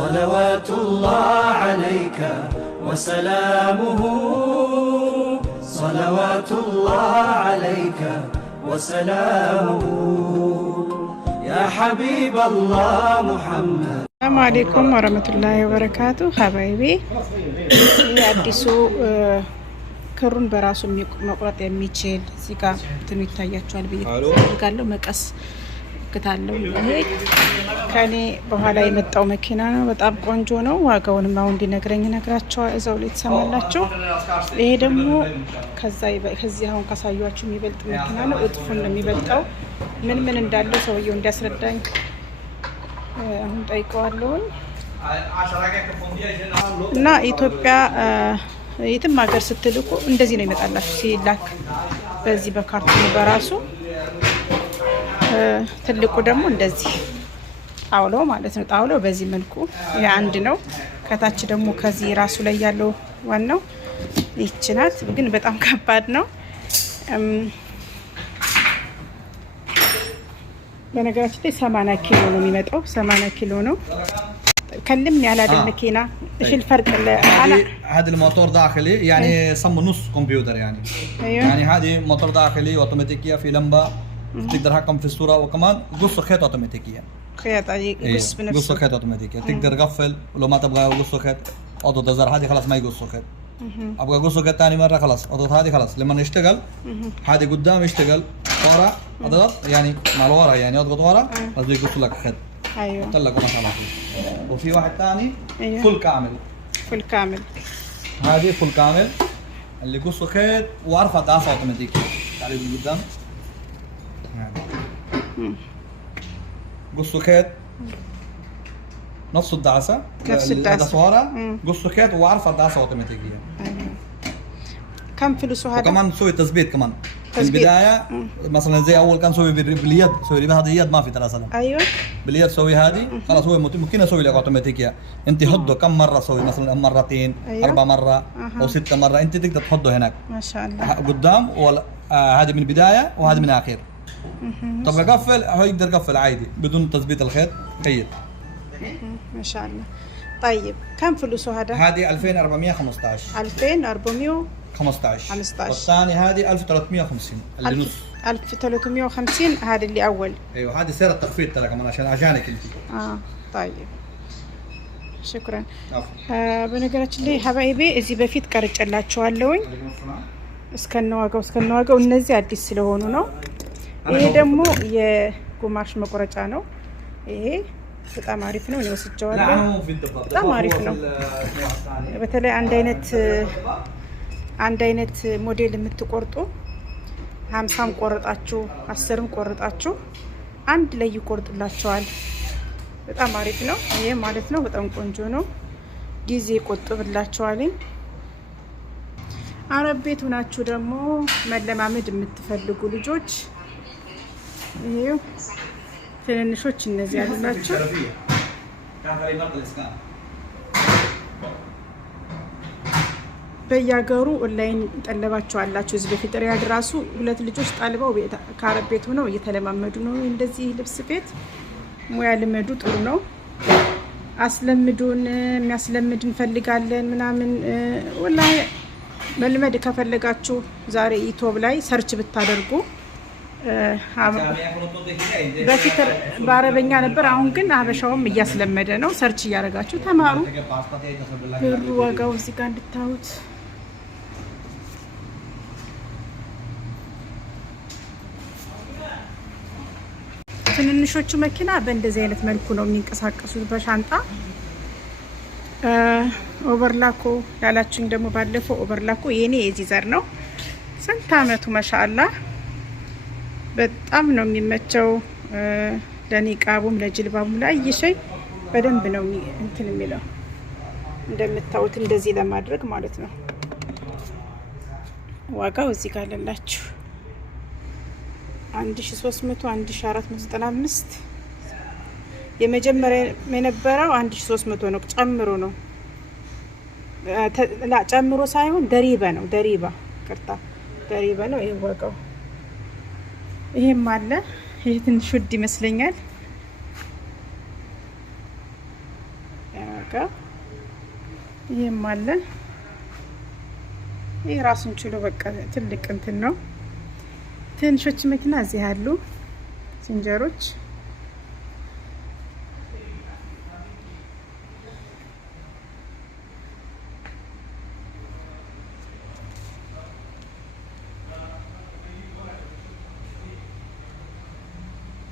صلوات الله عليك وسلامه صلوات الله عليك وسلامه يا حبيب الله محمد. السلام عليكم ورحمة الله وبركاته حبايبي አዲሱ ክሩን በራሱ መቁረጥ የሚችል እዚህ ጋር እንትኑ ይታያችኋል ብዬ አድርጋለሁ። መቀስ እከታለሁ። ይሄ ከኔ በኋላ የመጣው መኪና ነው። በጣም ቆንጆ ነው። ዋጋውንም አሁን እንዲነግረኝ ነግራቸዋል። እዛው ላይ ተሰማላችሁ። ይሄ ደግሞ ከዚህ አሁን ካሳያችሁ የሚበልጥ መኪና ነው። እጥፉን ነው የሚበልጠው። ምን ምን እንዳለው ሰውየው እንዲያስረዳኝ አሁን ጠይቀዋለሁ። እና ኢትዮጵያ የትም ሀገር ስትልኩ እንደዚህ ነው ይመጣላችሁ። ሲላክ በዚህ በካርቶኑ በራሱ ትልቁ ደግሞ እንደዚህ ጣውለው ማለት ነው። ጣውለው በዚህ መልኩ የአንድ ነው። ከታች ደግሞ ከዚህ ራሱ ላይ ያለው ዋናው ይህች ናት። ግን በጣም ከባድ ነው። በነገራችን ላይ 80 ኪሎ ነው የሚመጣው። 80 ኪሎ ነው። كلمني على هذه الماكينه ايش الفرق انا هذا الموتور داخلي يعني صم نص كمبيوتر يعني أيوه. يعني هذه موتور داخلي اوتوماتيكيه في لمبه تقدر تحكم في الصوره وكمان قص خيط اوتوماتيكيه خيط يقص بنفسه قص خيط اوتوماتيكيه تقدر تقفل ولو ما تبغى قص خيط اضغط الزر هذه خلاص ما يقص خيط ابغى قص خيط ثاني مره خلاص اضغط هذه خلاص لما يشتغل هذه قدام يشتغل ورا اضغط يعني مع ورا يعني اضغط ورا قصدي يقص لك خيط. ايوه طلق ما شاء الله فيه. وفي واحد ثاني أيوه. فل كامل. فل كامل. هذه فل كامل اللي قصه خيط وارفع دافع اوتوماتيكي. تعالي من قدام. قصه خيط نفس الدعسه. نفس الدعسه. ورا قصه خيط وارفع دعسه اوتوماتيكيه. أيوه. كم فلوسه هذا؟ وكمان نسوي تثبيت كمان. في البدايه مثلا زي اول كان سوي باليد سوي بهذه اليد ما في ترى سلام. ايوه باليد سوي هذه خلاص هو ممكن اسوي لك اوتوماتيكيه. انت حطه كم مره سوي مثلا مرتين أيوه. 4 مرة او 6 مرة انت تقدر تحطه هناك ما شاء الله قدام ولا هذه من البدايه وهذه من الاخير. طب اقفل هو يقدر يقفل عادي بدون تثبيت الخيط خيط. ما شاء الله. طيب كم فلوسه هذا؟ هذه 2415 2415 والثاني هذه 1350 اللي نص 1350 هذا اللي اول. ايوه هذه سعر التخفيض ترى كمان عشانك انت. طيب شكرا. በነገራችን ላይ ሀባይቤ እዚህ በፊት ቀርጬላችኋለሁኝ እስከነዋጋው እነዚህ አዲስ ስለሆኑ ነው። ይሄ ደግሞ የጉማሽ መቆረጫ ነው። ይሄ በጣም አሪፍ ነው። እኔ ወስጄዋለሁ። በጣም አሪፍ ነው። በተለይ አንድ አይነት ሞዴል የምትቆርጡ 50ም ቆርጣችሁ 10ም ቆርጣችሁ አንድ ላይ ይቆርጥላችኋል። በጣም አሪፍ ነው ይሄ ማለት ነው። በጣም ቆንጆ ነው። ጊዜ ቆጥብላችኋል። አረብ ቤት ሆናችሁ ደግሞ መለማመድ የምትፈልጉ ልጆች ይሄው ትንንሾች እነዚህ ያሉላችሁ በያገሩ ኦንላይን ጠለባችሁ አላችሁ። እዚህ በፊት ሪያድ ራሱ 2 ልጆች ጣልበው ከአረብ ቤት ሆነው እየተለማመዱ ነው። እንደዚህ ልብስ ቤት ሙያ ልመዱ ጥሩ ነው። አስለምዱን የሚያስለምድ እንፈልጋለን ምናምን ወላሂ መልመድ ከፈለጋችሁ ዛሬ ዩቲዩብ ላይ ሰርች ብታደርጉ በፊት በአረበኛ ነበር። አሁን ግን ሀበሻውም እያስለመደ ነው። ሰርች እያደረጋችሁ ተማሩ። ብሩ ዋጋው እዚህ ጋር እንድታዩት ትንንሾቹ መኪና በእንደዚህ አይነት መልኩ ነው የሚንቀሳቀሱት በሻንጣ። ኦቨርላኮ ያላችሁኝ ደግሞ ባለፈው ኦቨርላኮ የኔ የዚህ ዘር ነው። ስንት አመቱ ማሻአላህ በጣም ነው የሚመቸው። ለኒቃቡም ለጅልባቡም ላይ ይሸይ በደንብ ነው እንትን የሚለው እንደምታዩት እንደዚህ ለማድረግ ማለት ነው። ዋጋው እዚህ ጋር አለላችሁ 1300 1495 የመጀመሪያ የነበረው 1300 ነው። ጨምሮ ነው ጨምሮ ሳይሆን ደሪባ ነው። ደሪባ ነው ይሄ ዋጋው። ይሄም አለ። ይሄ ትንሽ ውድ ይመስለኛል። ያጋ ይሄም አለ። ይሄ ራሱን ችሎ በቃ ትልቅ እንትን ነው። ትንሾች መኪና እዚህ አሉ ዝንጀሮች